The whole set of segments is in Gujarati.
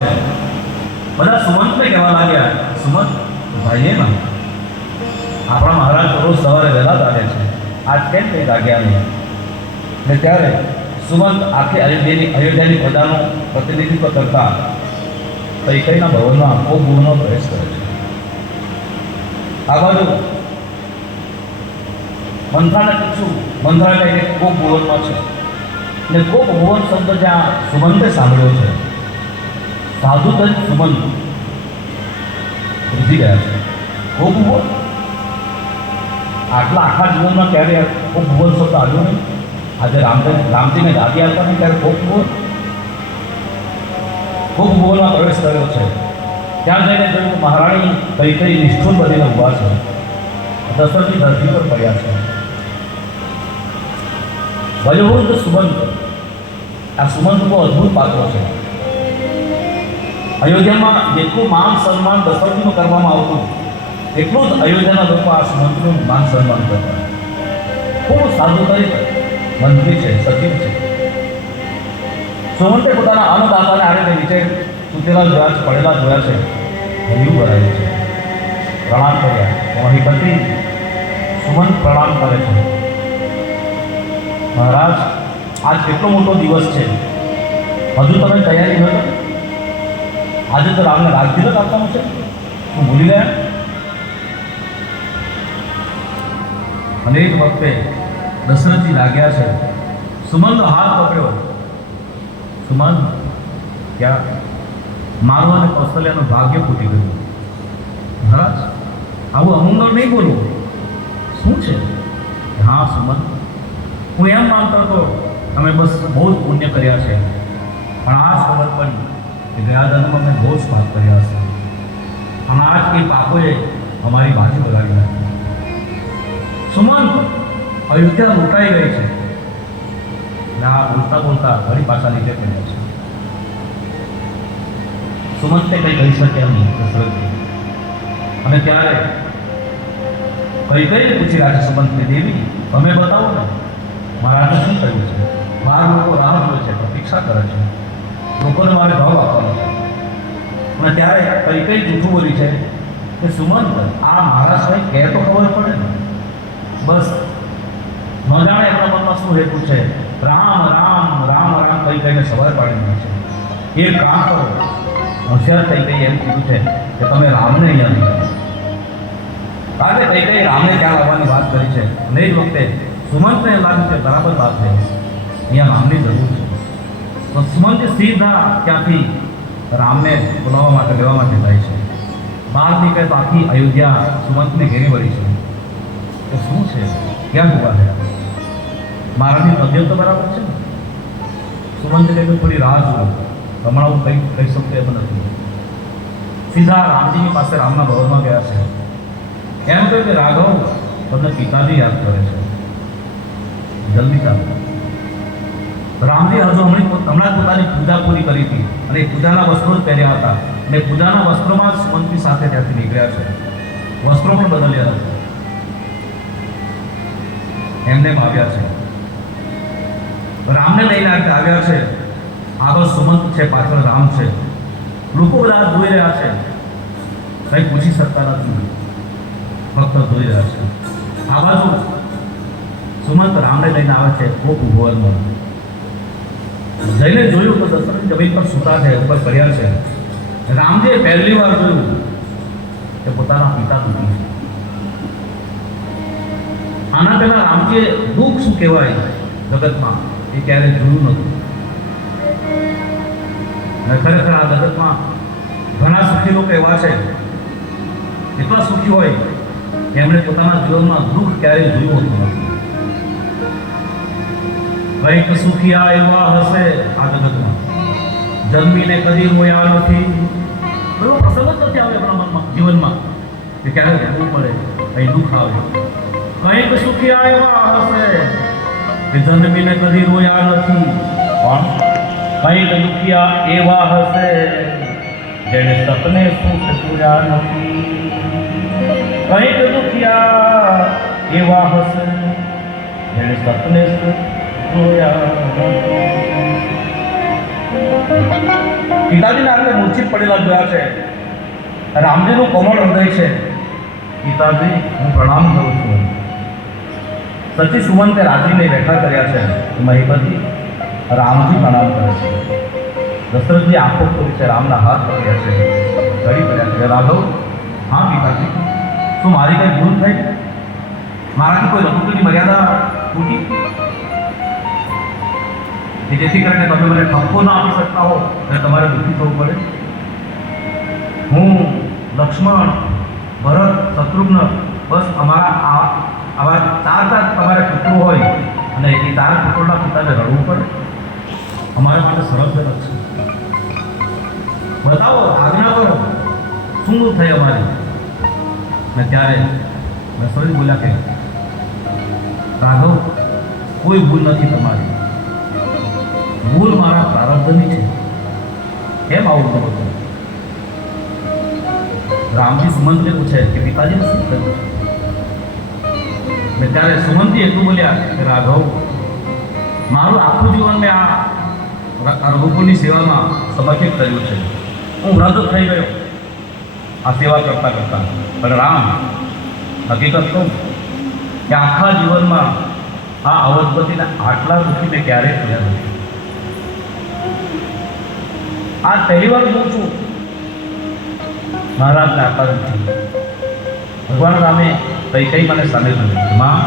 બધા સુમંતને કહેવા લાગ્યા, સુમંત ભાઈએ ના આપણા મહારાજ રોજ સવારે વહેલા જાગે છે, આજ કેમ કંઈ જાગ્યા નહીં? ને ત્યારે સુમંત આખી અયોધ્યાની પ્રજાનું પ્રતિનિધિત્વ કરતા કૈકેયીના ભવનમાં ગોપગૃહનો પ્રવેશ કરે છે. આ બાજુ મંથરાને પૂછ્યું, મંથરા કહીને ગોપભુવનમાં છે, ને ગોપભુવન શબ્દ જ્યાં સુમંતે સાંભળ્યો છે, સાધુ તજ સુમંત વૃદ્ધિ ગયા છે. ગોપભુવન આખા જીવનમાં ક્યારે ગોપભુવન શબ્દ આવ્યો નહીં. આજે રામજીને ગાદી આપતા નહીં ત્યારે ગોપભુવનમાં પ્રવેશ કર્યો છે. ત્યાં જઈને જોયું મહારાણી કૈકેયી નિષ્ઠુર બનીને ઊભા છે, દશરથની ધરતી પર પડ્યા છે. વયોવૃદ્ધ સુમંત, આ સુમંત બહુ અદ્ભુત પાત્ર છે. અયોધ્યામાં જેટલું માન સન્માન દશરથનું કરવામાં આવતું એટલું જ અયોધ્યાના લોકો આ સુમંતનું માન સન્માન કરતા. ખૂબ સાધુકારી મંત્રી છે, સચિવ છે. સુમંતે પોતાના અન્નદાતાને આવીને નીચે સૂતેલા જોયા છે, પડેલા જોયા છે, હૈયું ભરાયું છે, પ્રણામ કર્યા. મહિપતિ સુમંત પ્રણામ કરે છે. મહારાજ, આજ કેટલો મોટો દિવસ છે, હજુ તમે તૈયારી ન કરી? આજે તો રામને રાજતિલક આપવાનું છે, શું ભૂલી ગયા? અનેક વખતે દશરથજી લાગ્યા છે. સુમંતનો હાથ પકડ્યો. સુમંત, ક્યાં મારું અને કૌશલ્યાનું ભાગ્ય ફૂટી ગયું. મહારાજ, આવું અમુંગલ નહીં બોલવું. શું છે? હા સુમંત, હું એમ માનતો હતો તમે બસ બહુ જ પુણ્ય કર્યા છે, પણ આ ખબર પડી કે ગયા જન્મમાં મેં બહુ જ પાપ કર્યા હશે, અને આજ એ પાપોએ અમારી બાજી બગાડી નાખી. સુમંત, અયોધ્યા લૂંટાઈ ગઈ છે. અને આ બોલતા બોલતા ઘડી પાછા નીચે પડ્યા છે. સુમંતે કંઈ કહી શક્યા નહીં દશરથજી. અને ત્યારે કૈકેયી પૂછી રહ્યા છે સુમંતની, દેવી તમે બતાવો ને, મહારાજે શું કહ્યું છે? બહાર લોકો રાહ જુએ છે, પ્રતીક્ષા કરે છે, લોકોને મારે ભાવ આપવાનો છે. અને ત્યારે કૈકેયી જૂઠું બોલી છે કે સુમંત, આ મહારાજ કંઈ કહે તો ખબર પડે ને. બસ ન જાણે એમના મનમાં શું હેતુ છે. રામ રામ રામ રામ કઈ કહીને સવાર પાડી દે છે. એક કામ કરો, હોશિયાર કૈકેયી એમ કીધું છે કે તમે રામને અહીંયા નહીં કરો. કારણ કે કૈકેયી રામને ક્યાં આવવાની વાત કરી છે, અને એ જ વખતે સુમંતને એમ લાગ્યું કે બરાબર વાત છે, અહીંયા રામની જરૂર છે. તો સુમંત સીધા ત્યાંથી રામને બોલાવવા માટે લેવા માટે જાય છે. બહાર નીકળે તો આખી અયોધ્યા સુમંતને ઘેરી વળી છે કે શું છે, ક્યાં ઉભા થયા, મારાની તબિયત તો બરાબર છે ને? સુમંતે કહ્યું થોડી રાહ જુઓ, હમણાં હું કંઈ કહી શકતો એમ નથી. સીધા રામજીની પાસે રામના ભવનમાં ગયા છે. એમ કહ્યું કે રાઘવ તમને પિતાજી યાદ કરે છે, જલ્દી ચાલો. રામજી હજુ હમણાં પોતાની પૂજા પૂરી કરી હતી અને પૂજાના વસ્ત્રો જ પહેર્યા હતા, અને પૂજાના વસ્ત્રોમાં જ સુમંતની સાથે ત્યાંથી નીકળ્યા છે. વસ્ત્રો પણ બદલ્યા છે. એમને આવ્યા છે, રામને લઈને આવ્યા છે. આગળ સુમંત છે, પાછળ રામ છે. લોકો બધા જોઈ રહ્યા છે, કંઈ પૂછી શકતા નથી, ફક્ત જોઈ રહ્યા છે. આ બાજુ સુમંત રામને લઈને આવે છે ગોપભુવનમાં. જઈને જોયું તો દશરથ જમીન પર સૂતા છે, ઉપર પડ્યા છે. રામજીએ પહેલી વાર જોયું કે પોતાના પિતા દુઃખી છે. આના પહેલા રામજીએ દુઃખ શું કહેવાય જગતમાં એ ક્યારે જોયું નહોતું. અને ખરેખર આ જગતમાં ઘણા સુખી લોકો એવા છે, એટલા સુખી હોય કે એમણે પોતાના જીવનમાં દુઃખ ક્યારેય જોયું હોતું નથી. કંઈક સુખિયા એવા હશે આ જગતમાં, જન્મીને કદી રોયા નથી. એવો પ્રસંગ જ નથી આવે આપણા મનમાં, જીવનમાં, કે ક્યારે જોવું પડે, કંઈ દુઃખ આવે. કંઈક સુખિયા એવા હશે કે જન્મીને કદી રોયા નથી, પણ કંઈક દુખિયા એવા હશે જેને સપને સુખ જોયા નથી. કંઈક દુખિયા એવા હશે જેને સપને સુખ જોયા નથી. પિતાજીને આપણે મૂર્છિત પડેલા જોયા છે. રામજીનું કોમળ હૃદય છે. પિતાજી, હું પ્રણામ કરું છું. સચી સુમંતે રાજીને બેઠા કર્યા છે. મહિપતિ રામજી પ્રણામ કરે છે. દશરથજી આંખો ખોલી છે, રામના હાથ પકડ્યા છે, ઘડી કર્યા છે. રાઘવ, હા પિતાજી, શું મારી કઈ ભૂલ થઈ? મારાથી કોઈ રઘુકુળની મર્યાદા તૂટી કે જેથી કરીને તમે મને ઠપકો ના આપી શકતા હો અને તમારે દુઃખી થવું પડે? હું, લક્ષ્મણ, ભરત, શત્રુઘ્ન, બસ આવા 4 તમારે પુત્રો હોય અને એ 4 પુત્રોના પિતાને રડવું પડે? અમારા માટે સરળજનક છે. બતાવો, આજ્ઞા કરો, શું થઈ અમારી? ને ત્યારે દશરથજી બોલ્યા કે રાઘવ, કોઈ ભૂલ નથી તમારી, ભૂલ મારા પ્રારબ્ધની છે. કેમ આવું કરો છો? રામજી સુમંતને પૂછે કે પિતાજીને શું થયું? ને ત્યારે સુમંતજી એટલું બોલ્યા કે રાઘવ, મારું આખું જીવન મેં આ રઘુકુળની સેવામાં સમર્પિત કર્યું છે. હું વ્રત થઈ ગયો આ સેવા કરતા કરતા. પણ રામ, હકીકત કહું કે આખા જીવનમાં આ અવધપતિને આટલા દુઃખી મેં ક્યારેય થયા નથી. આ પહેલી વાર જોઉં છું મહારાજને આટલા દુઃખી. ભગવાન રામે કઈ મને સામે કર્યું, માં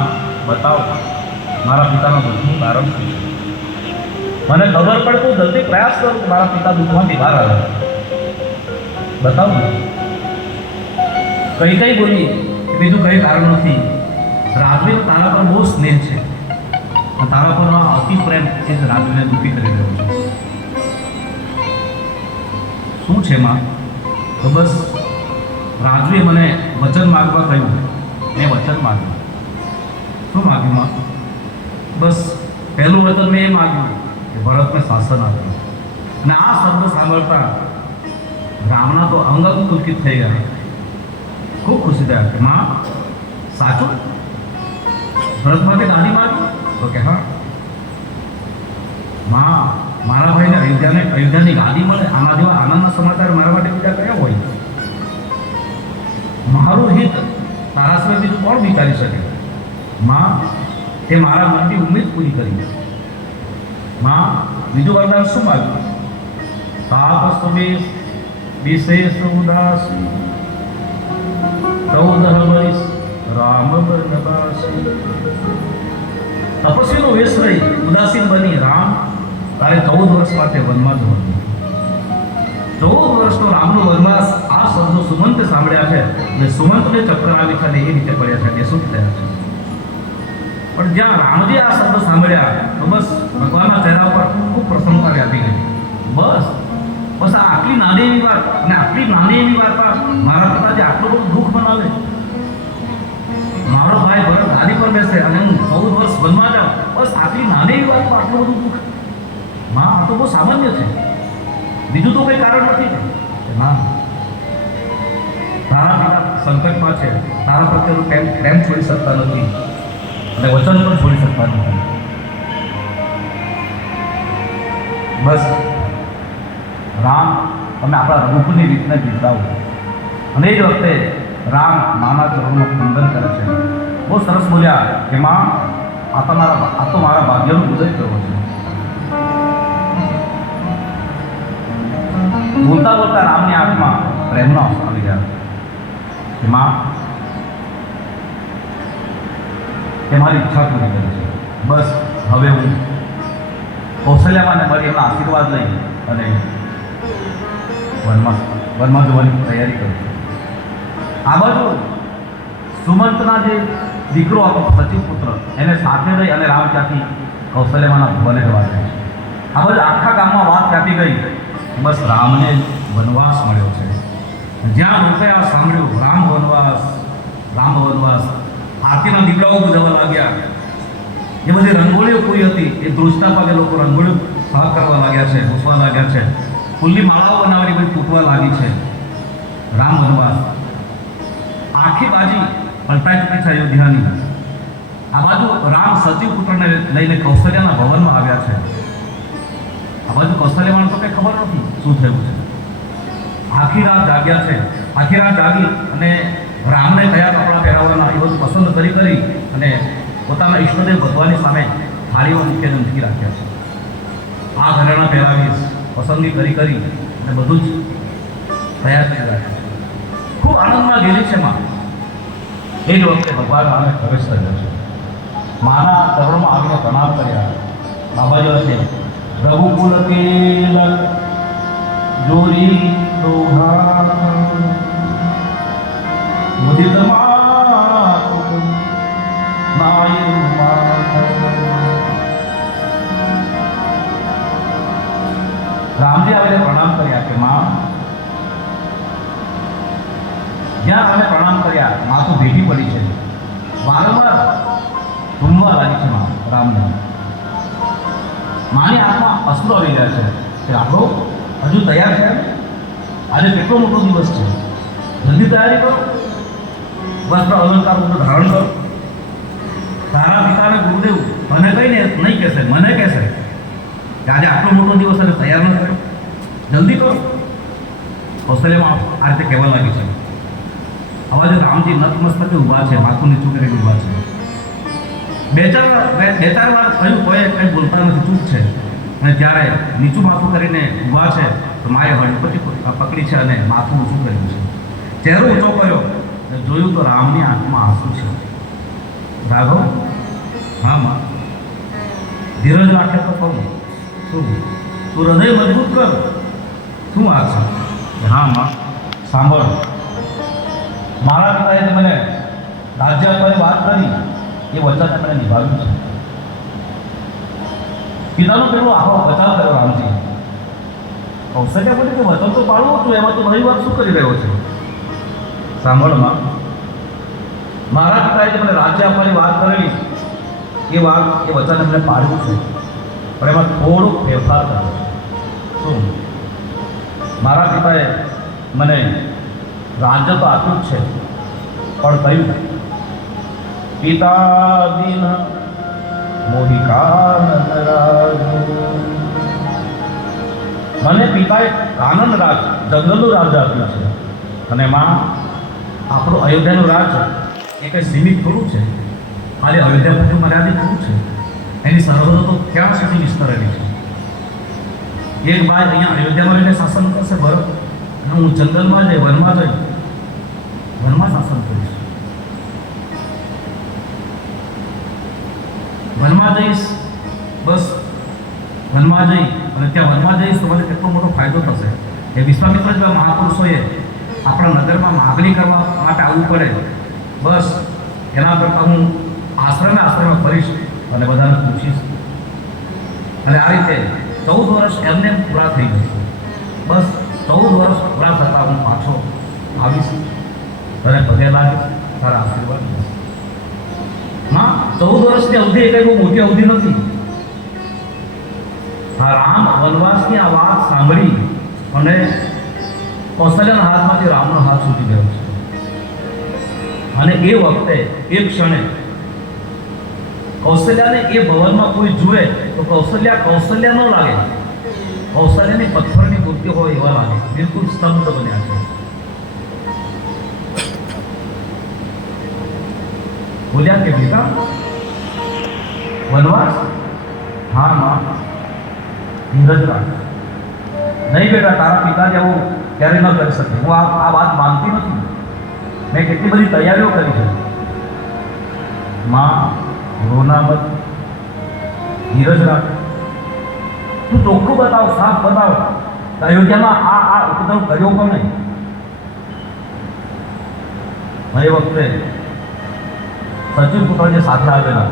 બતાવો મારા પિતાના દુઃખનું કારણ શું છે? મને ખબર પડે તો જલ્દી પ્રયાસ કરું કે મારા પિતા દુઃખમાંથી બહાર આવે. બતાવો ને. કઈ બોલી બીજું કઈ કારણ નથી. રાજવીર તારા પર બહુ સ્નેહ છે. તારા પર અતિ પ્રેમ એ જ રાજવીને દુઃખી કરી રહ્યો છે. શું છે માં? તો બસ રાજવીએ મને વચન માગવા કહ્યું. મેં વચન માગ્યું. શું માગ્યું માં? બસ પહેલું વચન મેં એ માગ્યું કે ભરતને શાસન આપ્યું. અને આ શબ્દ સાંભળતા રામના તો અંગ પુલકિત થઈ ગયા. ખૂબ ખુશી થયા કે માં સાચું ભરત માટે ગાદી માગી? તો કે હા માં, મારા ભાઈને અયોધ્યાની ગાદી મળે, આના જેવા આનંદના સમાચાર મારા માટે બીજા કયા હોય? મારું હિત તારા સિવાય બીજું કોણ વિચારી શકે? માં, તે મારા મનની ઉમ્મીદ પૂરી કરી. માં, બીજું વરદાન શું માગ્યું? તાપ વિશેષ ઉદાસી 14 વર્ષ રામ બનવાસી. તપસ્વીનો વેશ રહી ઉદાસીન બની રામ તારે 14 વર્ષ માટે વનમાં જવાનું. 14 વર્ષનો રામનો વનવાસ. આ શબ્દો સુમંતે સાંભળ્યા છે અને સુમંતને ચક્કર આવી છે અને એ રીતે પડ્યા છે કે શું થયા છે. પણ જ્યાં રામજી આ શબ્દ સાંભળ્યા તો બસ ભગવાનના ચહેરા પર ખૂબ પ્રસન્નતા વ્યાપી ગઈ. બસ આટલી નાની એવી વાત અને આટલી નાની એવી વાત પર મારા પિતાજી આટલું બધું દુઃખ બનાવે. મારો ભાઈ ભરત ગાદી પર બેસે અને હું 14 વર્ષ વનમાં જાઉં, બસ આટલી નાની એવી વાત પર આટલું બધું દુઃખ? માં, આ તો બહુ સામાન્ય છે, બીજું તો કંઈ કારણ નથી. ના, તારા પિતા સંકટમાં છે, તારા પ્રત્યેનું પ્રેમ છોડી શકતા નથી અને વચન પણ છોડી શકતા નથી. બસ રામ, તમે આપણા રઘુકુળની રીતને બિરદાવો. અને એ જ વખતે રામ માના ચરણનું વંદન કરે છે. બહુ સરસ બોલ્યા કે માં, આ તો મારા ભાગ્યનો ઉદય કરવો છે. બોલતા બોલતા રામની આંખમાં પ્રેમનો આંસુ આવી ગયા કે માં, તે મારી ઈચ્છા પૂરી કરી છે. બસ હવે હું કૌશલ્યામાં મારી એમના આશીર્વાદ લઈ અને વનમાં જવાની તૈયારી કરું છું. આ બાજુ સુમંતના જે દીકરો હતો સચિવ પુત્ર, એને સાથે લઈ અને રામ ત્યાંથી કૌશલ્યમાના ભવને જવા જાય છે. આ બાજુ આખા ગામમાં વાત વ્યાપી ગઈ. બસ રામને વનવાસ મળ્યો છે. જ્યાં લોકોએ આ સાંભળ્યું રામ વનવાસ, આરતીના દીવડાઓ બુઝાવવા લાગ્યા. એ બધી રંગોળીઓ કોઈ હતી એ ધ્રુજતા પાકે લોકો રંગોળીઓ સહ કરવા લાગ્યા છે, ઘૂસવા લાગ્યા છે. ફૂલની માળાઓ બનાવવાની બધી તૂટવા લાગી છે. રામ વનવાસ. આખી બાજી પલટાઈ ચૂકી છે અયોધ્યાની. આ બાજુ રામ સચિવ પુત્રને લઈને કૌશલ્યાના ભવનમાં આવ્યા છે. આ બાજુ કૌશલ્યવાળા તો કંઈ ખબર નથી શું થયું છે. આખી રાત જાગ્યા છે. આખી રાત જાગી અને રામને કયા કપડાં પહેરાવવાના એ બધું પસંદ કરી અને પોતાના ઈષ્ટદેવ ભગવાનની સામે થાળીઓ મૂકીને મૂકી રાખ્યા છે. આ ઘરેણાં પહેરાવીશ પસંદગી કરી અને બધું જ તૈયાર કરી રાખ્યું છે. ખૂબ આનંદમાં ગયેલી છે માં. એ જ વખતે ભગવાન રામે પ્રવેશ કર્યો છે. માના ચરણોમાં આવીને પ્રણામ કર્યા. બાબાજી છે રઘુકુલ તિલક જોરી દોહા મુદિત રામજી આવીને પ્રણામ કર્યા કે માં, જ્યાં અમે પ્રણામ કર્યા માં તો ભેટી પડી છે. વારંવાર ધૂમવા લાગી છે માં રામને. માની આંખમાં અશ્રુ આવી ગયા છે કે આપણો હજુ તૈયાર છે. આજે કેટલો મોટો દિવસ છે, જલ્દી તૈયારી કરો, વસ્ત્ર અલંકાર બધું ધારણ કરો. તારા પિતાને ગુરુદેવ મને કહીને નહીં કહેશે, મને કહેશે કે આજે આટલો મોટો દિવસ અને તૈયાર ન થયો, જલ્દી કરો. કૌશલ્યમાં આ રીતે કહેવા લાગી છે. આવા જે રામજી નતમસ્તકે ઊભા છે, માથું નીચું કરીને ઊભા છે. બે ચાર વાર થયું કોઈ કંઈ બોલતા નથી, ચૂપ છે. અને જ્યારે નીચું માથું કરીને ઊભા છે તો માએ હળપતિ પકડી છે અને માથું ઊંચું કર્યું છે. ચહેરો ઊંચો કર્યો અને જોયું તો રામની આંખમાં આંસુ છે. રાઘવ, હા માં, ધીરજ રાખે તો કહું શું, તું હૃદય મજબૂત કર. શું વાત છે? હા માં, સાંભળ. મારા પિતાએ મને રાજ્ય આપવાની વાત કરી, એ વચન મને નિભાવ્યું છે. પિતાનો પેલો આખો બચાવ કર્યો રામજી. કૌશલ્ય બોલી કે વચન તો પાડવું હતું, એમાં તો નવી વાત શું કરી રહ્યો છે? સાંભળમાં, મારા પિતાએ મને રાજ્ય આપવાની વાત કરેલી, એ વચન એમને પાડ્યું છે, પણ એમાં થોડુંક ફેરફાર કર્યો. શું? મારા પિતાએ મને રાજ્ય તો આપ્યું જ છે, પણ કહ્યું પિતા દિન મોહિકા મને પિતાએ કાનન રાજ, જંગલનું રાજ આપ્યું છે. અને માં, આપણું અયોધ્યાનું રાજ એ કંઈ સીમિત થોડું છે, ખાલી અયોધ્યા પૂરતું મર્યાદિત થોડું છે. એની સરહદો તો ક્યાં સુધી વિસ્તરેલી છે. એક બાદ અહીંયા અયોધ્યામાં રહીને શાસન કરશે ભરત, અને હું જંગલમાં જઈ વનમાં શાસન કરીશ. વનમાં જઈશ, બસ વનમાં જઈ અને ત્યાં વનમાં જઈશ તો મને કેટલો મોટો ફાયદો થશે. એ વિશ્વામિત્ર જેવા મહાપુરુષોએ આપણા નગરમાં માગણી કરવા માટે આવવું પડે, બસ એના કરતાં હું આશ્રમે ફરીશ અને બધાને પૂછીશ. અને આ રીતે 14 વર્ષ એમને પૂરા થઈ જશે. બસ 14 વર્ષ પૂરા થતાં હું પાછો આવીશ, તને પગે લાગીશ, તારા આશીર્વાદ લઈશ. માં, 14 વર્ષની અવધિ એ કંઈ બહુ મોટી અવધિ નથી. રામ વનવાસની આ વાત સાંભળી અને કૌશલ્યના હાથમાંથી રામનો હાથ છૂટી ગયો છે. અને એ વખતે એ ક્ષણે કૌશલ્યાને એ ભવનમાં કોઈ જુએ તો કૌશલ્યા ન લાગે, કૌશલ્યાની પથ્થરની મૂર્તિ હોય એવા લાગે. બિલકુલ સ્તબ્ધ બન્યા છે. બોલ્યા કે બેટા વનવાસ? હા માં, ધીરજ રાખ. નહીં બેટા, તારા પિતા જેવું ક્યારે ન કરી શકે. હું આ વાત માનતી નથી. મેં કેટલી બધી તૈયારીઓ કરી છે. માં, રોના મત, ધીરજ રાખ. તું ચોખ્ખું બતાવ, સાફ બતાવ, અયોધ્યામાં આ ઉપદ્રવ કર્યો કોને? એ વખતે સચિવ પુત્ર જે સાથે આવેલા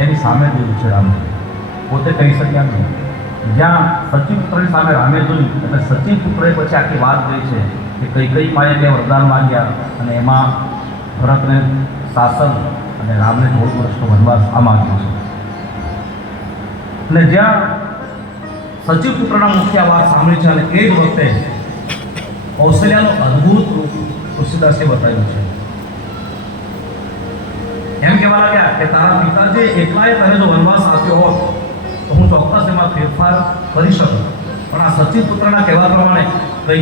એની સામે જોયું છે રામજી. પોતે કહી શક્યા નહીં. જ્યાં સચિવ પુત્રની સામે રામે જોયું એટલે સચિવ પુત્રએ પછી આખી વાત કહી છે કે કઈ માએ 2 વરદાન માંગ્યા અને એમાં ભરતને શાસન અને રામને 14 વર્ષનો વનવાસ આ માંગ્યો છે. અને જ્યાં સચિવ પુત્રના મુખ્ય આ વાત સાંભળી છે અને એ જ વખતે કૌશલ્યાનું અદ્ભુત રૂપ તુલસીદાસે બતાવ્યું છે. એમ કહેવા લાગ્યા કે તારા પિતા જે એકલાએ તને જો વનવાસ આપ્યો હોત તો હું ચોક્કસ એમાં ફેરફાર કરી શકું. પણ આ સચિવ પુત્રના કહેવા પ્રમાણે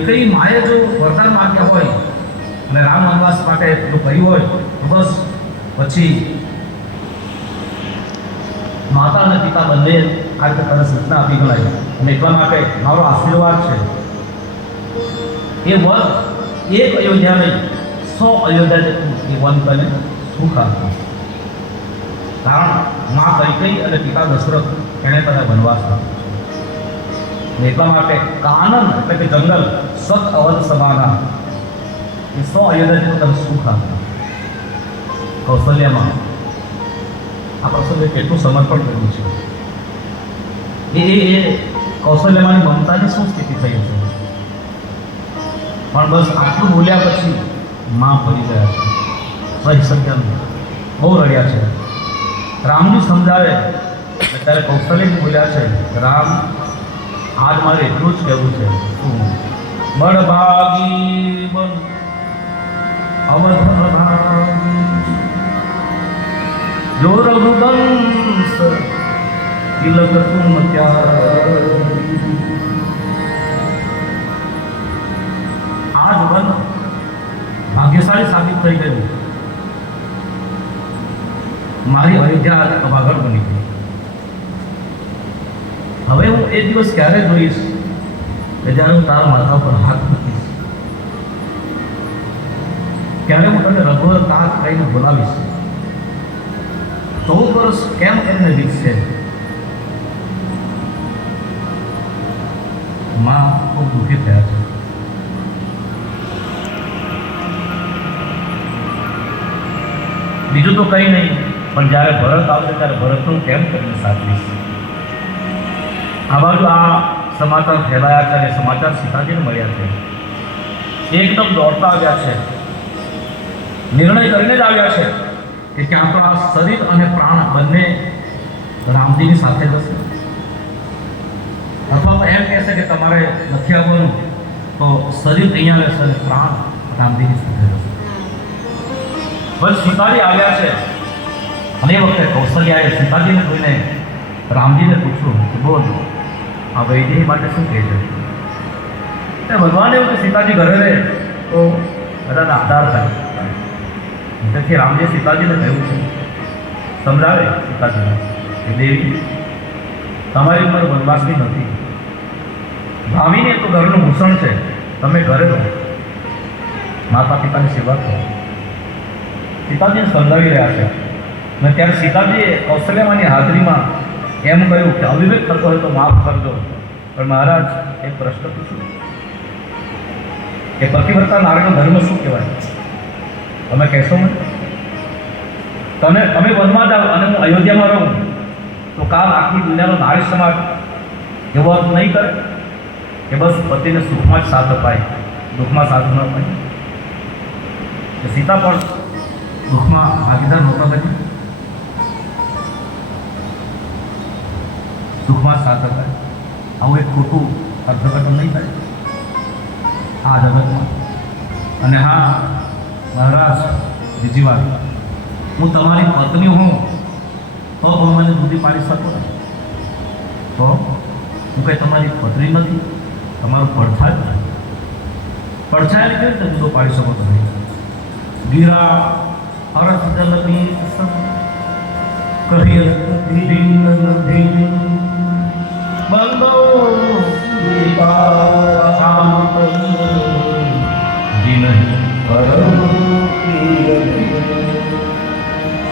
કઈ માએ જો વરદાન માંગ્યા હોય અને રામ વનવાસ માટે એટલું કહ્યું હોય તો બસ પછી માતા અને પિતા બંને આ રીતે તને સૂચના આપી ગણાય. અને એટલા માટે મારો આશીર્વાદ છે એ વન એક અયોધ્યા નહીં 100 અયોધ્યા જેટલું એ વન તને સુખ આપવું. કારણ મા કૈકેયી અને પિતા દશરથ એણે તને વનવાસ આપ્યો. એટલા માટે કાનન એટલે કે જંગલ સત અવધ સમાના એ 100 અયોધ્યા જેટલું તને સુખ આપ્યું. કૌશલ્યામાં આ પ્રસંગે કેટલું સમર્પણ કર્યું છે. એ કૌશલ્યમાંની મમતાની શું સ્થિતિ થઈ હશે. પણ બસ આટલું બોલ્યા પછી માં ફરી ગયા છે. સહી સજ્જન બહુ રડ્યા છે. રામજી સમજાવે ત્યારે કૌશલ્યજી બોલ્યા છે રામ આજ મારે એટલું જ કહેવું છે બળભાગી બન અવધભાગી જો રઘુવંશ તિલક તુમ ત્યાગી. આજ વન ભાગ્યશાળી સાબિત થઈ ગયું. મારી અયોધ્યા અભાગળ બની ગઈ. હવે હું એ દિવસ ક્યારે જોઈશ કે જ્યારે હું તારા માથા પર હાથ મૂકીશ, ક્યારે હું તને રઘુવર તાત કહીને બોલાવીશ. 14 વર્ષ કેમ કરીને વીતશે. માં ખૂબ દુઃખી થયા છે. બીજું તો કંઈ નહીં, પણ જ્યારે ભરત આવશે ત્યારે ભરતનું કેમ કરીને સાચવીશ. આ બાજુ આ સમાચાર ફેલાયા છે અને સમાચાર સીતાજીને મળ્યા છે. એકદમ દોડતા આવ્યા છે. નિર્ણય કરીને જ આવ્યા છે કે ક્યાં તો આ શરીર અને પ્રાણ બંને રામજીની સાથે જશે, અથવા તો એમ કહેશે કે તમારે નથી આવવાનું તો શરીર અહીંયા રહેશે અને પ્રાણ રામજીની સાથે જશે. બસ સીતાજી આવ્યા છે. અને એ વખતે કૌશલ્યાએ સીતાજીને જોઈને રામજીને પૂછ્યું કે બોલ આ વૈદેહી માટે શું કહે છે. ભગવાન એવું કે સીતાજી ઘરે રહે તો બધાને આધાર થાય. તેથી રામજીએ સીતાજીને કહ્યું છે, સમજાવે સીતાજીને કે દેવી તમારી ઉંમર વનવાસની નથી. ભાવિની તો ઘરનું ભૂષણ છે. તમે ઘરે રહો, માતા પિતાની સેવા કરો. સીતાજીને સમજાવી રહ્યા છે. અને ત્યારે સીતાજીએ કૌશલ્યમાની હાજરીમાં એમ કહ્યું કે અવિવેક થતો હોય તો માફ કરજો, પણ મહારાજ એક પ્રશ્ન પૂછું કે પતિવ્રતા નારીનો ધર્મ શું કહેવાય? તમે કહેશો મને? તમે વનમાં જાઓ અને હું અયોધ્યામાં રહું તો કાલ આખી દુનિયાનો નારી સમાજ એવો અર્થ નહીં કરે કે બસ પતિને સુખમાં જ સાથ અપાય, દુઃખમાં સાથ ન અપાય. સીતા પણ દુઃખમાં ભાગીદાર નહોતા બની, સુખમાં સાથ અપાય. આવું એક ખોટું અર્થઘટન નહીં થાય આ જગતમાં. અને હા મહારાજ, બીજી વાત, હું તમારી પત્ની હું તો તમે મને દૂધી પાડી શકો ને? તો હું કંઈ તમારી પત્ની નથી, તમારો પડછાયો છે. પડછાયાને કેવી રીતે દૂધો પાડી શકો તમે? ગીરા અરસ જલની કહી બંધો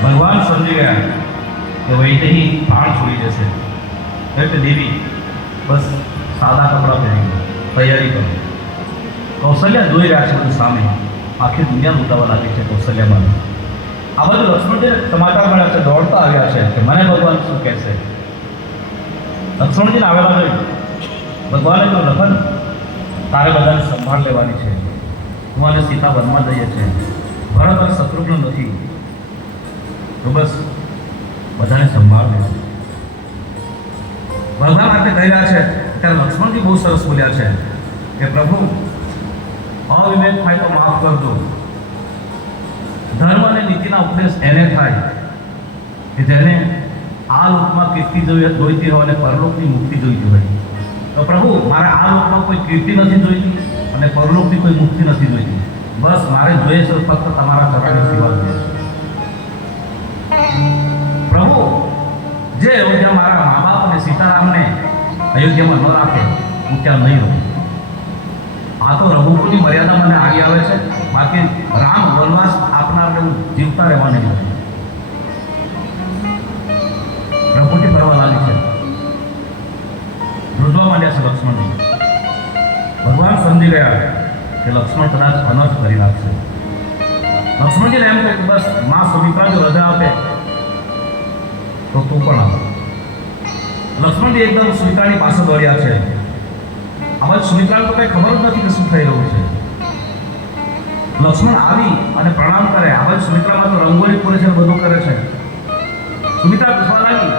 ભગવાન સમજી ગયા કે વૈદેહી પ્રાણ છોડી જશે. એટલે દેવી બસ સાદા કપડાં પહેરી તૈયારી કરો. કૌશલ્યા જોઈ રહ્યા છે બધું સામે. આખી દુનિયા લૂંટાવા લાગી છે કૌશલ્યામાં. આ બધું લક્ષ્મણજીને સમાચાર મળ્યા છે, દોડતા આવ્યા છે કે મને ભગવાન શું કહેશે. લક્ષ્મણજીને આવેલા જોઈ ભગવાને જો લખન તારે બધાને સંભાળ લેવાની છે. હું અને સીતા વનમાં જઈએ છીએ. ભરત અને શત્રુઘ્ન નથી, તો બસ બધાને સંભાળ લે. ભગવાન માટે કહી રહ્યા છે ત્યારે લક્ષ્મણજી બહુ સરસ બોલ્યા છે કે પ્રભુ અવિવેક થાય તો માફ કરજો. ધર્મ અને નીતિના ઉપદેશ એને થાય કે જેને આ લોકમાં કીર્તિ જોઈતી હોય અને પરલોકની મુક્તિ જોઈતી હોય. તો પ્રભુ મારે આ લોકમાં કોઈ કીર્તિ નથી જોઈતી અને પરલોકની કોઈ મુક્તિ નથી જોઈતી. બસ મારે જોઈએ છે ફક્ત તમારા ચરણની સેવા જોઈએ છે. પ્રભુ જે અયોધ્યા મારા મા બાપ અને સીતારામને અયોધ્યામાં ન રાખે હું ત્યાં નહીં રહું. આ તો રઘુકુળની મર્યાદા મને આવી આવે છે, બાકી રામ વનવાસ આપનારને હું જીવતા રહેવા નહીં દઉં. પ્રકૃતિ ફરવા લાગી છે, ધ્રુજવા માંડ્યા છે લક્ષ્મણજી. ભગવાન સમજી ગયા કે લક્ષ્મણ કદાચ અનર્થ કરી નાખશે. લક્ષ્મણજીને એમ કહે કે બસ માં સુમિત્રા જો રજા આપે તો તું પણ આવ. લક્ષ્મણજી એકદમ સુમિત્રાની પાસે દોડ્યા છે. હવે સુમિત્રાને તો કઈ ખબર જ નથી કે શું થઈ રહ્યું છે. લક્ષ્મણ આવી અને પ્રણામ કરે. હવે સુમિત્રામાં તો રંગોળી પૂરે છે, બધું કરે છે. સુમિત્રા પૂછવા લાગી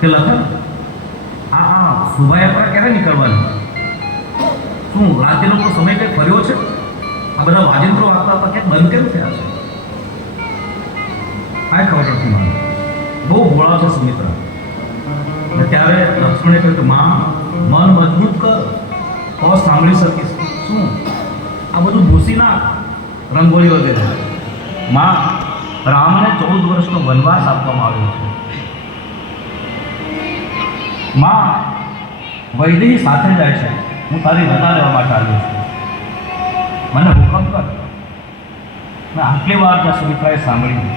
કે લખન આ શોભાયાત્રા ક્યારે નીકળવાની? શું રાત્રિનો કોઈ સમય કંઈ ફર્યો છે? આ બધા વાજિંત્રો વાગતા હતા ક્યાંક બંધ કેમ થયા છે? કાંઈ ખબર નથી મને. બહુ ભોળા છે સુમિત્રા. ત્યારે લક્ષ્મણે કહ્યું કે માં મન મજબૂત કર તો સાંભળી શકીશ. શું આ બધું ભૂસી નાખ રંગોળી વગેરે. માં રામને 14 વર્ષનો વનવાસ આપવામાં આવ્યો છે. માં વૈદેહી સાથે જાય છે, હું તારી રજા લેવા માટે આવ્યો છું, મને હુકમ કર. મેં આટલી વાર ત્યાં સુમિત્રાએ સાંભળ્યું.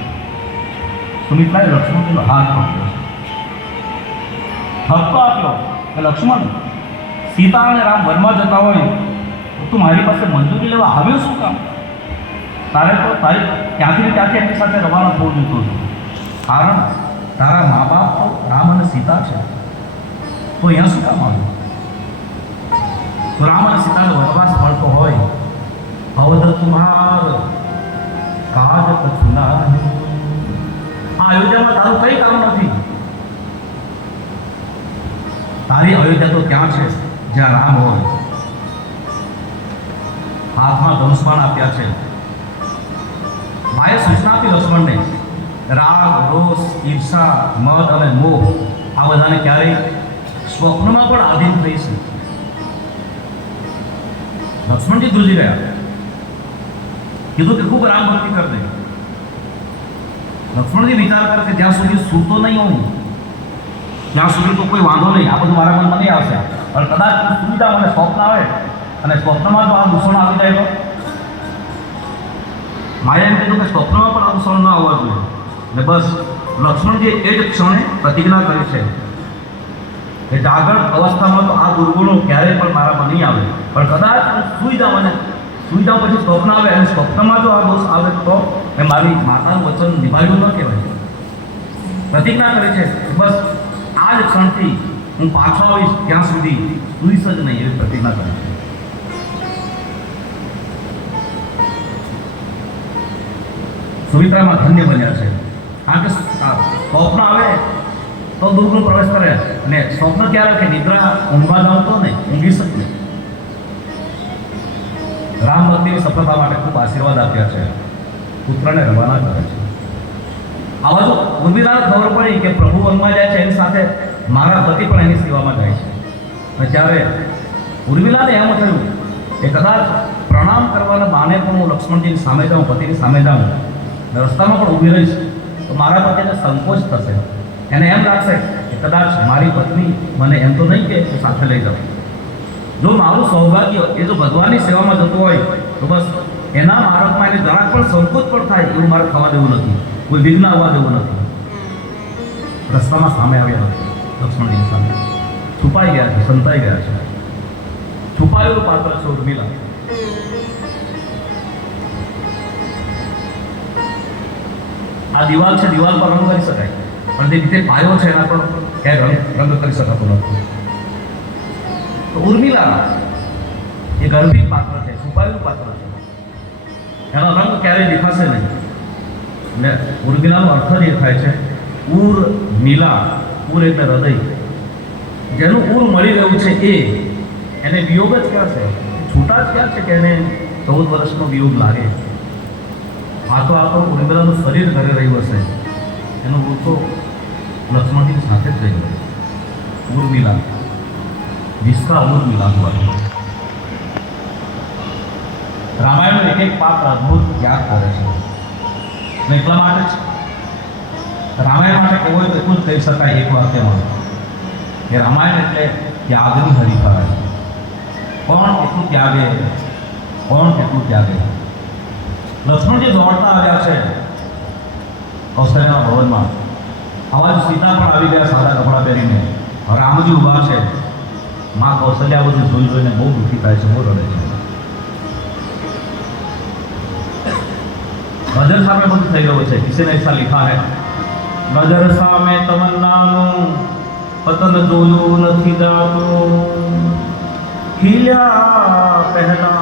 સુમિત્રાએ લક્ષ્મણજીનો હાથ પકડ્યો છે, હપ્તો આપ્યો કે લક્ષ્મણ સીતા અને રામ વનમાં જતા હોય તો તું મારી પાસે મંજૂરી લેવા આવ્યો શું કામ? તારે તો તારી ક્યાંથી ત્યાંથી એમની સાથે રવાના થવું જોઈતું હતું. કારણ તારા મા બાપ તો રામ અને સીતા છે, તો અહીંયા શું કામ આવ્યું? તો રામ અને સીતાનો વનવાસ મળતો હોય, અવધ તુમ્હાર કાજ કછું નહીં. આ અયોધ્યામાં તારું કઈ કામ નથી. તારી અયોધ્યા તો ક્યાં છે જ્યાં રામ હોય. હાથમાં ધનુષ્માન આપ્યા છે. માએ સૂચના આપી લક્ષ્મણને, રાગ, રોષ, ઈર્ષા, મદ અને મોહ આ બધાને ક્યારેય સ્વપ્નમાં પણ આધીન થઈશું. લક્ષ્મણજી ધ્રુજી ગયા. કીધું કે ખૂબ રામ ભક્તિ કર દે. લક્ષ્મણજી વિચાર કરે કે જ્યાં સુધી સૂતો નહીં હોઉં ત્યાં સુધી તો કોઈ વાંધો નહીં, આ બધું મારા મનમાં નહીં આવશે. પણ કદાચ સુવિધા મને સ્વપ્ન આવે અને સ્વપ્નમાં જો આ દૂષણ આવી જાય તો માએ એમ કીધું કે સ્વપ્નમાં પણ આ દૂષણ ન આવવા જોઈએ. ને બસ લક્ષ્મણજીએ એ જ ક્ષણે પ્રતિજ્ઞા કરી છે કે જાગૃત અવસ્થામાં તો આ દુર્ગુણો ક્યારેય પણ મારામાં નહીં આવે, પણ કદાચ સુવિધા પછી સ્વપ્ન આવે અને સ્વપ્નમાં જો આ દોષ આવે તો મેં મારી માતાનું વચન નિભાવ્યું ન કહેવાય. પ્રતિજ્ઞા કરી છે બસ આ જ ક્ષણથી હું પાછો આવીશ ત્યાં સુધી સુઈશ જ નહીં, એવી પ્રતિજ્ઞા કરી છે. સુમિત્રામાં ધન્ય બન્યા છે. કારણ કે સ્વપ્ન આવે તો દુર્ગુણ પ્રવેશ કરે અને સ્વપ્ન ક્યારે કે નિદ્રા ઊંઘવા જાવ તો નહીં, ઊંઘી શકીએ. રામ ભક્તિની સફળતા માટે ખૂબ આશીર્વાદ આપ્યા છે. પુત્રને રવાના કરે છે. આવા જો ઉર્મિલાને ખબર પડી કે પ્રભુ વનમાં જાય છે, એની સાથે મારા પતિ પણ એની સેવામાં જાય છે. અને ત્યારે ઉર્મિલાને એમ થયું કે કદાચ પ્રણામ કરવાના બહાને પણ હું લક્ષ્મણજીની સામે જાઉં, પતિની સામે જાઉં, રસ્તામાં પણ ઊભી રહીશ તો મારા પતિને સંકોચ થશે. એને એમ લાગશે કે કદાચ મારી પત્ની મને એમ તો નહીં કે હું સાથે લઈ જાઉં. જો મારું સૌભાગ્ય એ જો ભગવાનની સેવામાં જતું હોય તો બસ એના માર્ગમાં એને જરાક પણ સંકોચ પણ થાય એવું મારે થવા દેવું નથી, કોઈ વિઘ્ન આવવા દેવું નથી. રસ્તામાં સામે આવ્યા નથી લક્ષ્મણજીની સામે, છુપાઈ ગયા છે, સંતાઈ ગયા છે. છુપાયેલું પાત્ર છે ઉર્મિલા. આ દિવાલ છે, દિવાલ પર રંગ કરી શકાય, પણ જે રીતે પાયો છે એના પર ક્યાંય રંગ કરી શકાતો નથી. તો ઉર્મિલા એ ગર્ભિત પાત્ર છે, છુપાયેલું પાત્ર છે, એનો રંગ ક્યારેય દેખાશે નહીં. ને ઉર્મિલાનો અર્થ જ એ થાય છે ઉર મિલા. ઉર એટલે હૃદય. જેનું ઉર મળી રહ્યું છે એને વિયોગ જ ક્યાં છે, છૂટા જ ક્યાં છે કે એને 14 વર્ષનો વિયોગ લાગે. આ તો ઉર્મિલાનું શરીર ઘરે રહ્યું હશે, એનો ઉર તો લક્ષ્મણજીની સાથે જ રહ્યો. ઉર્મિલા जिसका अमृत मिला हुआ है। रामायण में एक पात्र अद्भुत त्याग करे છે ને એટલા માટે રામાયણ માટે કેવું એટલું જ કહી શકાય એક વાક્યમાં કે રામાયણ એટલે ત્યાગની હરીફાઈ છે। કોણ કેટલું ત્યાગે, કોણ કેટલું ત્યાગે। લક્ષ્મણજી દોડતા આવ્યા છે કૌશલ્યના ભવનમાં। આવા જ સીતા પણ આવી ગયા સાદા કપડાં પહેરીને। રામજી ઊભા છે। माँ कौशल्या બધું જોઈ જોઈને બહુ દુઃખી થાય છે, બહુ રડે છે। नजर सामे બધું થઈ રહ્યું છે। किसी ने ऐसा लिखा है, नजर सामे तमन्नाનું પતન જોયું નથી જાતું। ખીલ્યા પહેલા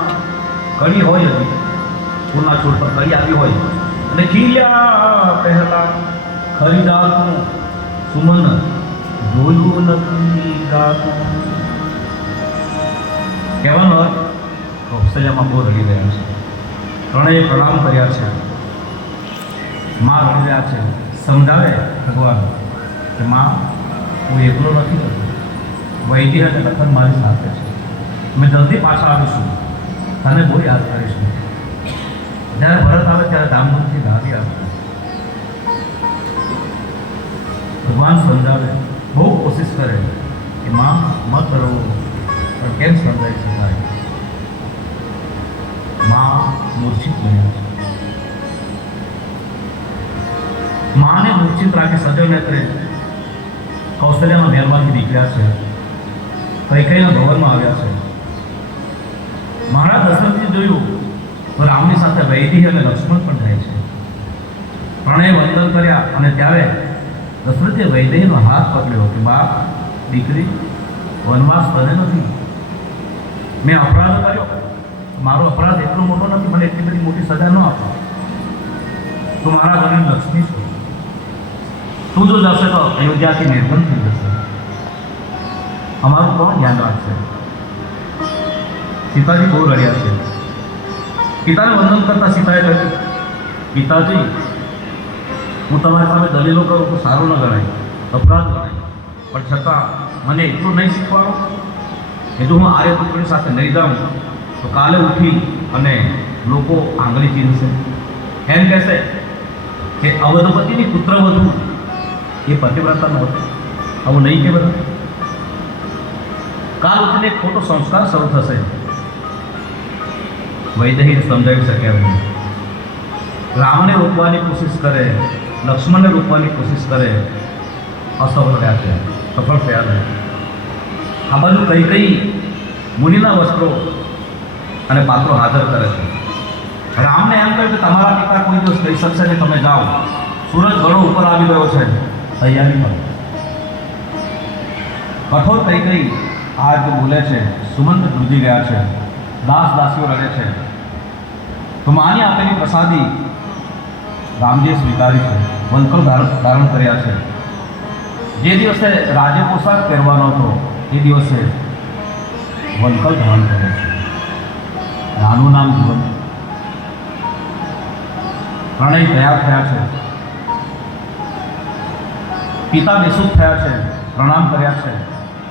કડી હોય હતી, પૂર્ણા છોડ પર કડી આવી હોય અને ખીલ્યા પહેલા ખરી જાતું સુમન જોયું નથી જાતું। કહેવાનો અર્થ કૌશલ્યામાં બહુ રડી રહ્યા છે। ત્રણેય પ્રણામ કર્યા છે। માં રડી રહ્યા છે। સમજાવે ભગવાન કે માં હું એકલો નથી થતો, વૈદ્ય અને લખન મારી સાથે છે। અમે જલ્દી પાછા આવીશું, તને બહુ યાદ કરીશું। જ્યારે ભરત આવે ત્યારે ધામધૂમથી ગાદી આપશે। ભગવાન સમજાવે, બહુ કોશિશ કરે કે માં મત કરો, પણ કેમ સમજાઈ શકાય। माँ मूर्छित बन्या છે। माने मूर्छित રાખી સજળ નેત્રે કૌશલ્યાના મહેલમાંથી નીકળ્યા છે। કૈકેયીના ભવનમાં આવ્યા છે। મહારાજ દશરથજી જોયું તો રામની સાથે વૈદેહી અને લક્ષ્મણ પણ જાય છે। ત્રણેય વંદન કર્યા અને ત્યારે દશરથે વૈદેહીનો હાથ પકડ્યો કે બા દીકરી, વનવાસ તને નથી, મેં અપરાધ કર્યો, મારો અપરાધ એટલો મોટો નથી, મને એટલી બધી મોટી સજા ન આપો। તું મારા ઘરની લક્ષ્મી છે, તું જો જશે તો અયોધ્યાથી નિર્બંધ થઈ જશે, અમારું કોણ ધ્યાન રાખશે। સીતાજી બહુ રડ્યા છે। પિતાને વંદન કરતા સીતાએ કહ્યું, પિતાજી હું તમારી સામે દલીલો કરું તો સારું ન ગણાય, અપરાધ ગણાય, પણ છતાં મને એટલું નહીં શીખવાડો કે જો હું આર્યપુત્રની સાથે નહીં જાઉં તો કાલે ઉઠી અને લોકો આંગળી ચીરશે, એમ કહેશે કે અવધપતિની પુત્રવધુ એ પતિવ્રતા નહોતી, આવું નહીં કે બધા કાલ ઉઠીને એક ખોટો સંસ્કાર શરૂ થશે। વૈદેહીને સમજાવી શક્યા નહીં। રામને રોકવાની કોશિશ કરે, લક્ષ્મણને રોકવાની કોશિશ કરે, અસફળ રહ્યા છે, સફળ થયા નહીં। આ બધું કઈ મુનિના વસ્ત્રો અને પાત્રો હાજર કરે છે। રામને એમ કહ્યું કે તમારા પિતા કોઈ દિવસ કહી શકશે કે તમે જાઓ, સૂરજ ઘણો ઉપર આવી ગયો છે, તૈયારી કરો। કઠોર કૈકેયી આ જે બોલે છે, સુમંત ધ્રુજી ગયા છે, દાસ દાસીઓ રડે છે, તો માની આપેલી પ્રસાદી રામજીએ સ્વીકારી છે, વંકલ ધારણ કર્યા છે। જે દિવસે રાજ્ય પોશાક પહેરવાનો હતો એ દિવસે વંકલ ધારણ કરે છે। રાનું નામ જીવન। ત્રણેય તૈયાર થયા છે। પિતા બેસુદ થયા છે, પ્રણામ કર્યા છે,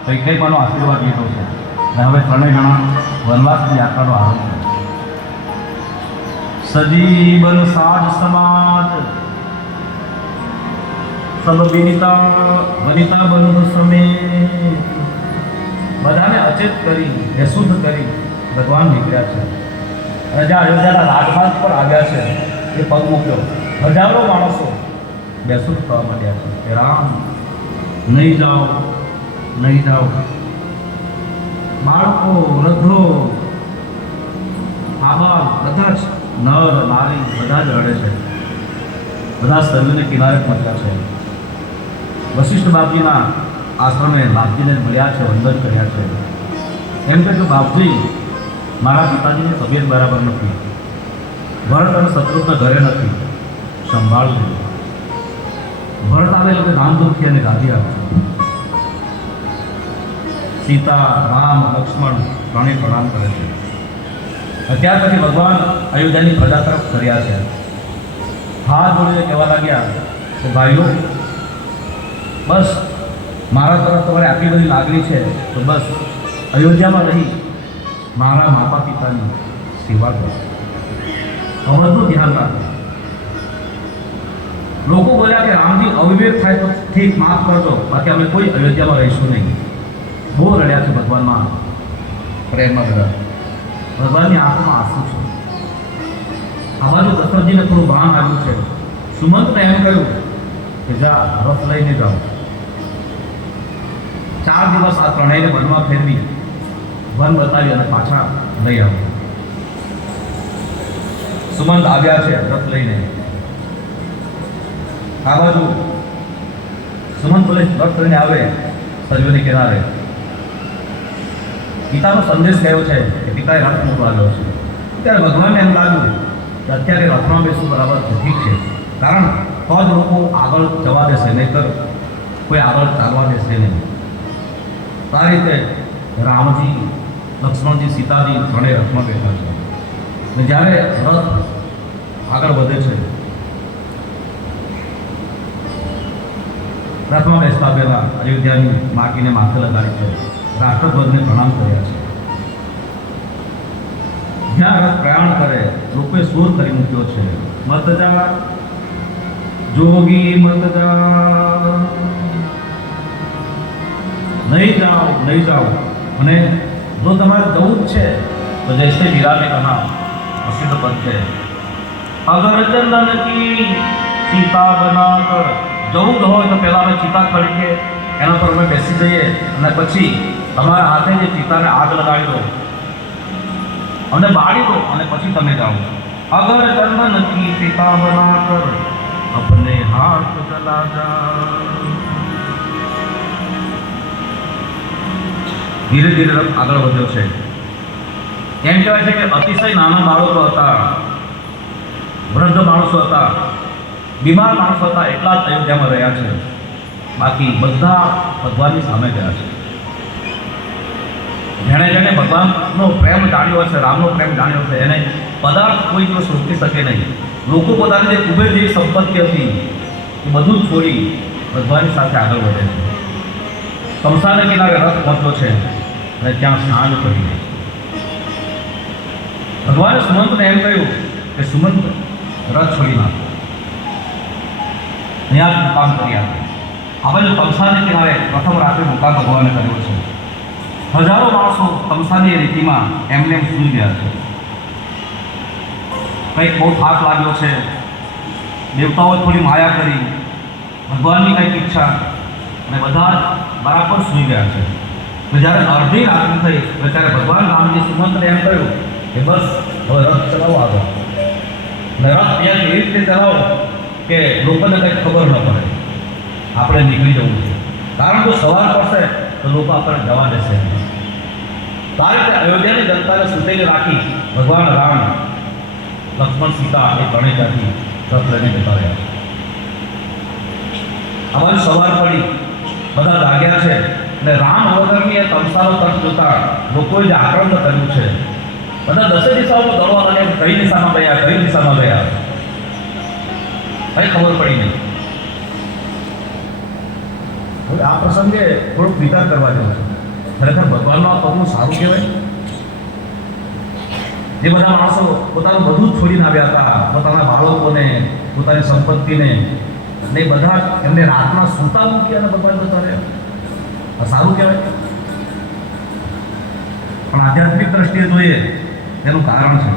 કૈકેયીનો આશીર્વાદ લીધો છે અને હવે ત્રણેય જણા વનવાસની યાત્રાનો આરંભ કરે। સજીવન સાજ સમાજ સબ વિનિતા વનિતા બંધ સમેત, બધાને અચેત કરી, બેસુદ કરી ભગવાન નીકળ્યા છે। અને જ્યાં અયોધ્યાના રાજમાર્ગ પર આવ્યા છે એ પગ મૂક્યો, હજારો માણસો બેસુદ થવા માંડ્યા છે કે રામ નહીં જાઓ, નહીં જાઓ। બાળકો, વૃદ્ધો, આબા બધા જ નર નારી બધા જ રડે છે। બધા સરયુને કિનારે પહોંચ્યા છે। વશિષ્ઠ બાપજીના આશ્રમે બાપજીને મળ્યા છે, વંદન કર્યા છે। એમ કહે કે બાપજી મારા પિતાજીની તબિયત બરાબર નથી, ભરત અને શત્રુઘ્ન ઘરે નથી, સંભાળજો। ભરત આવે એટલે ધામધૂમથી એને ગાદી આપશે। સીતા, રામ, લક્ષ્મણ ત્રણેય પ્રણામ કરે છે। ત્યાર પછી ભગવાન અયોધ્યાની પ્રજા તરફ ફર્યા છે। હાથ જોડીને કહેવા લાગ્યા કે ભાઈઓ બસ, મારા તરફ તમારે આટલી બધી લાગણી છે તો બસ અયોધ્યામાં રહી મારા માતા પિતાની સેવા કરો, અવધનું ધ્યાન રાખો. લોકો બોલ્યા કે રામજી અવિવેક થાય તો ઠીક, માફ કરજો, બાકી અમે કોઈ અયોધ્યામાં રહીશું નહીં. બહુ રડ્યા છે ભગવાનમાં, પ્રેમમાં રડ્યા. ભગવાનની આંખમાં આંસુ છે. આ બાજુ દશરથજીને થોડું ભાન આવ્યું છે. સુમંતને એમ કહ્યું કે જા રથ લઈને જાઓ. 4 દિવસ આ ત્રણેયને વનમાં ફેરવી વન બતાવી અને પાછા લઈ આવ્યા. સુમંત આવ્યા છે રથ લઈને. આ બાજુ સુમંત બોલે રથ લઈને આવે સરયુની કિનારે. પિતાનો સંદેશ કયો છે કે પિતાએ રથ મોકલાવ્યો છે. ત્યારે ભગવાનને એમ લાગ્યું કે અત્યારે રથમાં બેસવું બરાબર ઠીક છે, કારણ તો જ લોકો આગળ જવા દેશે, નહીંતર કોઈ આગળ ચાલવા દેશે નહીં. આ રીતે રામજી, લક્ષ્મણજી, સીતાજી ત્રણેય રથમાં બેઠા છે. અને જ્યારે રથ આગળ વધે છે, રથમાં બેસતા પહેલા અયોધ્યાની માટીને માથે લગાડી છે, રાષ્ટ્રધ્વજને પ્રણામ કર્યા છે. જ્યાં રથ પ્રયાણ કરે લોકોએ સૂર કરી મૂક્યો છે, મત જા જોગી મત જા, નહીં જાઓ નહીં જાઓ. અને જો તમારે જવું જ છે તો જૈસે વિરાને કહા, પ્રસિદ્ધ પદ છે, અગર ચંદન કી સીતા બના કર. જવું જ હોય તો પહેલાં અમે ચિતા ખરીદીએ, એના પર અમે બેસી જઈએ અને પછી તમારા હાથે જે ચિતાને આગ લગાડી દો, અમને બાળી દો અને પછી તમે જાઓ. અગર ચંદન કી સીતા બના કર અપને હાથ જલા જા. ધીરે ધીરે રથ આગળ વધ્યો છે. એમ કહેવાય છે કે અતિશય નાના બાળકો હતા, વૃદ્ધ માણસો હતા, બીમાર માણસો હતા, એટલા જ અયોધ્યામાં રહ્યા છે. બાકી બધા ભગવાનની સામે ગયા છે. જેણે જેણે ભગવાનનો પ્રેમ જાણ્યો હશે, રામનો પ્રેમ જાણ્યો હશે, એને પદાર્થ કોઈ દિવસ રોકી શકે નહીં. લોકો પોતાની જે કુબેર જેવી સંપત્તિ હતી એ બધું જ છોડી ભગવાનની સાથે આગળ વધે છે. તમસાને કિનારે રથ પહોંચ્યો છે અને ત્યાં સાંજ પડી ગઈ. ભગવાને સુમંતને એમ કહ્યું કે સુમંત રથ છોડી નાખો, અહીંયા જ મુકામ કરી આપે. આ બાજુ તમસાને કિનારે પ્રથમ રાત્રે મુકામ ભગવાને કર્યો છે. હજારો માણસો તમસાની રીતિમાં એમને એમ સૂઈ ગયા છે. કંઈક બહુ થાક લાગ્યો છે, દેવતાઓએ થોડી માયા કરી, ભગવાનની કંઈક ઈચ્છા, અને બધા જ બરાબર સૂઈ ગયા છે. જ્યારે અડધી રાત્રિ થઈ ત્યારે ભગવાન રામજી સુમંતને એમ કહ્યું કે બસ હવે રથ ચલાવો આગળ. અને રથ એવી રીતે ચલાવો કે લોકોને કંઈ ખબર ન પડે, આપણે નીકળી જવું છે. કારણ કે સવાર પડશે તો લોકો આપણે જવા દેશે. આ રીતે અયોધ્યાની જનતાને સુતેલી રાખી ભગવાન રામ, લક્ષ્મણ, સીતા એ ત્રણેય ત્યાંથી રથ લઈને જતા રહ્યા. અમારી સવાર પડી, બધા જાગ્યા છે અને રામ અવતારની એ તમસાનો તટ જોતા લોકોએ જે આક્રમણ કર્યું છે, બધા 10 દિશાઓમાં દોડવા લાગ્યા, કઈ દિશામાં ગયા, કઈ દિશામાં ગયા, કઈ ખબર પડી નહીં. હવે આ પ્રસંગે થોડુંક વિચાર કરવા જેવું છે. ખરેખર ભગવાનનો આ પગલું સારું કહેવાય. જે બધા માણસો પોતાનું બધું જ છોડીને આવ્યા હતા, પોતાના બાળકોને, પોતાની સંપત્તિને, ને બધા એમને રાતના સૂતા મૂકી અને ભગવાન જતા રહ્યા. આ સારું કહેવાય. પણ આધ્યાત્મિક દ્રષ્ટિએ જોઈએ તેનું કારણ છે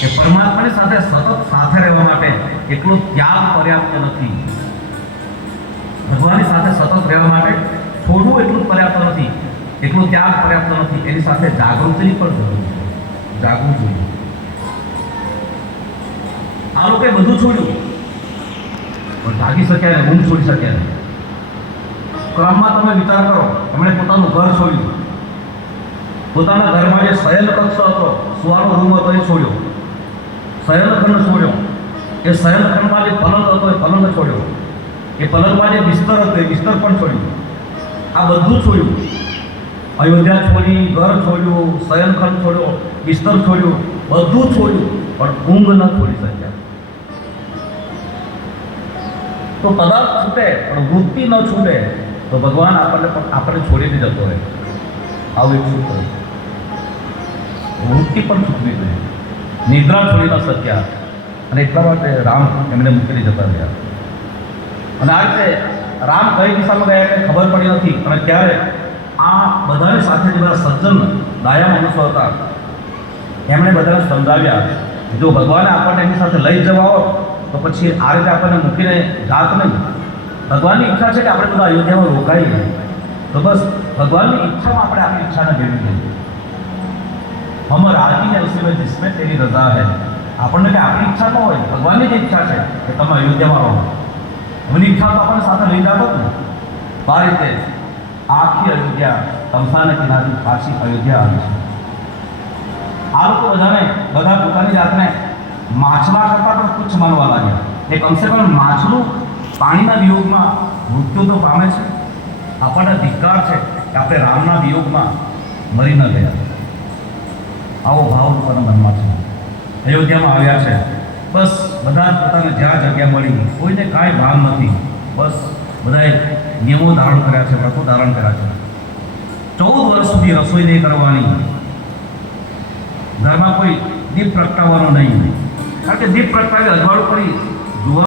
કે પરમાત્માની સાથે સતત સાથે રહેવા માટે એટલો ત્યાગ પર્યાપ્ત નથી. ભગવાનની સાથે સતત રહેવા માટે થોડું એટલું જ પર્યાપ્ત નથી, એટલો ત્યાગ પર્યાપ્ત નથી. એની સાથે જાગૃતિની પણ જરૂર છે. જાગવું જોઈએ. આ લોકોએ બધું છોડ્યું પણ જાગી શક્યા ને ઊંઘ છોડી શક્યા નહીં. ક્રમમાં તમે વિચાર કરો, એમણે પોતાનું ઘર છોડ્યું, પોતાના ઘરમાં જે શયન કક્ષ હતો, સુવાનો રૂમ હતો એ છોડ્યો, શયનખંડ છોડ્યો, એ શયનખંડમાં જે પલંગ હતો એ પલંગ છોડ્યો, એ પલંગમાં જે બિસ્તર હતો એ બિસ્તર પણ છોડ્યું. આ બધું છોડ્યું. અયોધ્યા છોડી, ઘર છોડ્યું, શયનખંડ છોડ્યો, બિસ્તર છોડ્યું, બધું છોડ્યું, પણ ઊંઘ ન છોડી શક્યા. તો પદાર્થ છૂટે પણ વૃત્તિ ન છૂટે તો ભગવાન આપણને છોડીને જતો રહે. આવું એક સૂત્ર છે. વૃત્તિ પણ ચૂકવી ગઈ, નિદ્રા છોડી ન શક્યા અને એટલા માટે રામ એમને મૂકીને જતા રહ્યા. અને આ રીતે રામ કઈ દિશામાં ગયા કંઈ ખબર પડી નથી. અને ત્યારે આ બધાની સાથે જે બધા સજ્જન દયા મનુષ્યો હતા એમણે બધાને સમજાવ્યા જો ભગવાને આપણને એમની સાથે લઈ જવા હોત તો પછી આ રીતે આપણને મૂકીને જાત નહીં. ભગવાનની ઈચ્છા છે કે આપણે બધા અયોધ્યામાં રોકાઈએ, તો બસ ભગવાનની ઈચ્છામાં આપણે આપણી ઈચ્છાને ભેગી લઈએ. હમ રાજી ને ઉસી મેં જિસમેં તેરી રજા હૈ. આપણને કે આપણી ઈચ્છા ન હોય, ભગવાનની જે ઈચ્છા છે કે તમે અયોધ્યામાં રહો. એમની ઈચ્છા તો આપણને સાથે લઈ જાતો જ ને. આ રીતે આખી અયોધ્યા તમસાના કિનારે પાછી અયોધ્યા આવી છે. આ લોકો બધા પોતાની જાતને માછલા કરતાં પણ તુચ્છ માનવા લાગ્યા. એ કમસે કમ માછલું પાણીના વિયોગમાં મૃત્યુ તો પામે છે. આપણને ધિક્કાર છે કે આપણે રામના વિયોગમાં મરી ન ગયા. આવો ભાવ લોકોના મનમાં છે. અયોધ્યામાં આવ્યા છે, બસ બધા જ પોતાને જ્યાં જગ્યા મળી, કોઈને કાંઈ ભાન નથી. બસ બધાએ નિયમો ધારણ કર્યા છે, વ્રતો ધારણ કર્યા છે. 14 વર્ષ સુધી રસોઈ નહીં કરવાની, ઘરમાં કોઈ દીપ પ્રગટાવવાનો નહીં. કારણ કે દીપ પ્રગટાવી અજવાળું કરી